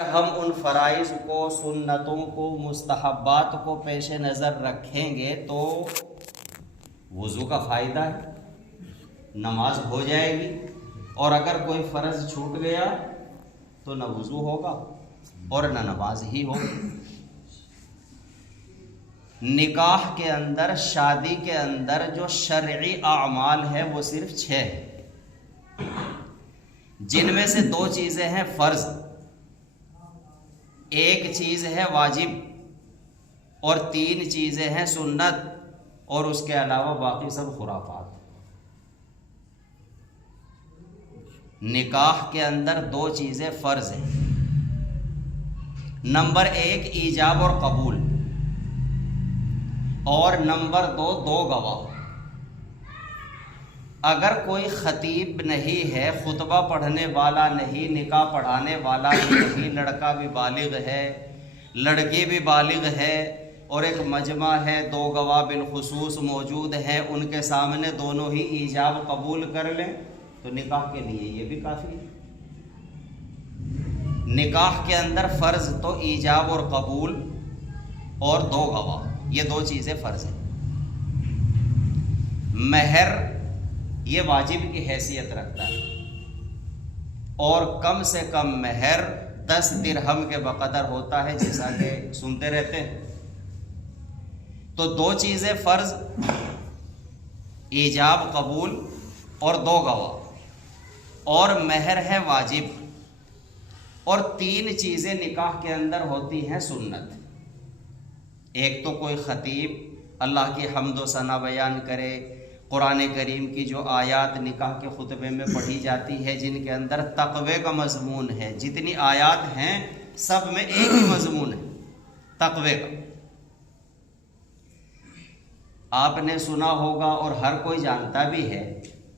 ہم ان فرائض کو، سنتوں کو، مستحبات کو پیش نظر رکھیں گے تو وضو کا فائدہ ہے، نماز ہو جائے گی، اور اگر کوئی فرض چھوٹ گیا تو نہ وضو ہوگا اور نہ نماز ہی ہوگی۔ نکاح کے اندر، شادی کے اندر جو شرعی اعمال ہے وہ صرف 6 ہیں، جن میں سے 2 چیزیں ہیں فرض، ایک چیز ہے واجب، اور 3 چیزیں ہیں سنت، اور اس کے علاوہ باقی سب خرافات۔ نکاح کے اندر 2 چیزیں فرض ہیں، نمبر 1 ایجاب اور قبول، اور نمبر 2 گواہ۔ اگر کوئی خطیب نہیں ہے، خطبہ پڑھنے والا نہیں، نکاح پڑھانے والا نہیں، لڑکا بھی بالغ ہے، لڑکی بھی بالغ ہے، اور ایک مجمع ہے، 2 گواہ بالخصوص موجود ہیں، ان کے سامنے دونوں ہی ایجاب قبول کر لیں تو نکاح کے لیے یہ بھی کافی ہے۔ نکاح کے اندر فرض تو ایجاب اور قبول اور 2 گواہ، یہ 2 چیزیں فرض ہیں۔ مہر یہ واجب کی حیثیت رکھتا ہے، اور کم سے کم مہر 10 درہم کے بقدر ہوتا ہے، جیسا کہ سنتے رہتے ہیں۔ تو 2 چیزیں فرض، ایجاب قبول اور 2 گواہ، اور مہر ہے واجب، اور 3 چیزیں نکاح کے اندر ہوتی ہیں سنت۔ ایک تو کوئی خطیب اللہ کی حمد و ثنا بیان کرے، قرآن کریم کی جو آیات نکاح کے خطبے میں پڑھی جاتی ہے، جن کے اندر تقوی کا مضمون ہے، جتنی آیات ہیں سب میں ایک ہی مضمون ہے، تقوی کا۔ آپ نے سنا ہوگا اور ہر کوئی جانتا بھی ہے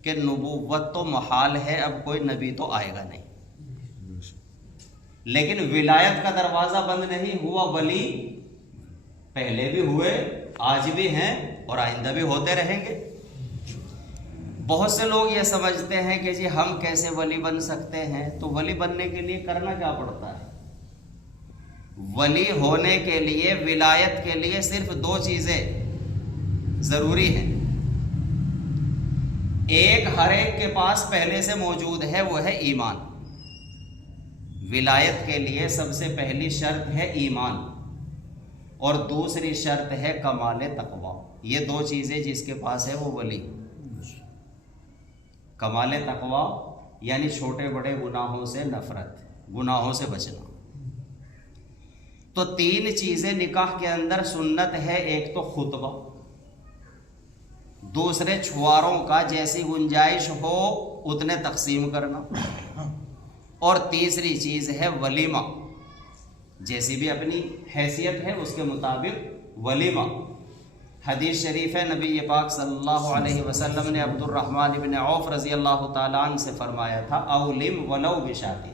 کہ نبوت تو محال ہے، اب کوئی نبی تو آئے گا نہیں، لیکن ولایت کا دروازہ بند نہیں ہوا۔ ولی پہلے بھی ہوئے، آج بھی ہیں، اور آئندہ بھی ہوتے رہیں گے۔ بہت سے لوگ یہ سمجھتے ہیں کہ جی ہم کیسے ولی بن سکتے ہیں، تو ولی بننے کے لیے کرنا کیا پڑتا ہے؟ ولی ہونے کے لیے، ولایت کے لیے صرف 2 چیزیں ضروری ہیں۔ ایک ہر ایک کے پاس پہلے سے موجود ہے، وہ ہے ایمان۔ ولایت کے لیے سب سے پہلی شرط ہے ایمان، اور دوسری شرط ہے کمال تقوی۔ یہ 2 چیزیں جس کے پاس ہے وہ ولی۔ کمال تقوی یعنی چھوٹے بڑے گناہوں سے نفرت، گناہوں سے بچنا۔ تو 3 چیزیں نکاح کے اندر سنت ہے، ایک تو خطبہ، دوسرے چھواروں کا جیسی گنجائش ہو اتنے تقسیم کرنا، اور تیسری چیز ہے ولیمہ، جیسی بھی اپنی حیثیت ہے اس کے مطابق ولیمہ۔ حدیث شریف ہے، نبی پاک صلی اللہ علیہ وسلم نے عبد الرحمن بن عوف رضی اللہ تعالیٰ عنہ سے فرمایا تھا، اولم ولو بشاتی،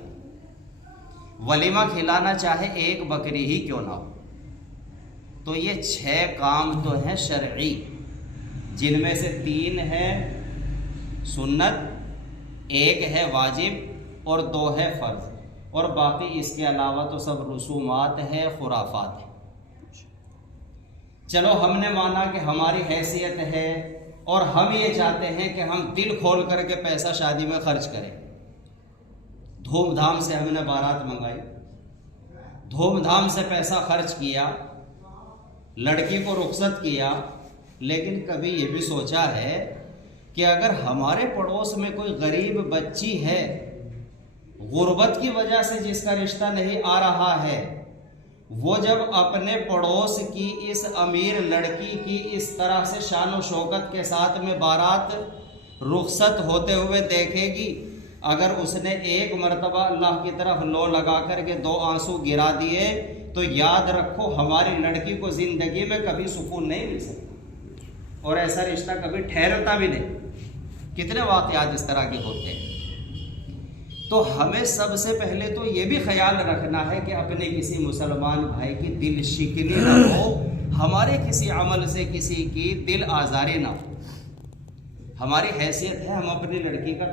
ولیمہ کھلانا چاہے 1 بکری ہی کیوں نہ ہو۔ تو یہ 6 کام تو ہیں شرعی، جن میں سے 3 ہے سنت، 1 ہے واجب، اور 2 ہے فرض، اور باقی اس کے علاوہ تو سب رسومات ہے، خرافات ہے۔ چلو ہم نے مانا کہ ہماری حیثیت ہے، اور ہم یہ چاہتے ہیں کہ ہم دل کھول کر کے پیسہ شادی میں خرچ کریں۔ دھوم دھام سے ہم نے بارات منگائی، دھوم دھام سے پیسہ خرچ کیا، لڑکی کو رخصت کیا، لیکن کبھی یہ بھی سوچا ہے کہ اگر ہمارے پڑوس میں کوئی غریب بچی ہے، غربت کی وجہ سے جس کا رشتہ نہیں آ رہا ہے، وہ جب اپنے پڑوس کی اس امیر لڑکی کی اس طرح سے شان و شوکت کے ساتھ میں بارات رخصت ہوتے ہوئے دیکھے گی، اگر اس نے 1 مرتبہ اللہ کی طرف لو لگا کر کے 2 آنسو گرا دیے، تو یاد رکھو ہماری لڑکی کو زندگی میں کبھی سکون نہیں مل سکتا، اور ایسا رشتہ کبھی ٹھہرتا بھی نہیں۔ کتنے واقعات اس طرح کے ہوتے ہیں۔ تو ہمیں سب سے پہلے تو یہ بھی خیال رکھنا ہے کہ اپنے کسی مسلمان بھائی کی دل شکنی نہ ہو، ہمارے کسی عمل سے کسی کی دل آزاری نہ ہو۔ ہماری حیثیت ہے، ہم اپنی لڑکی کا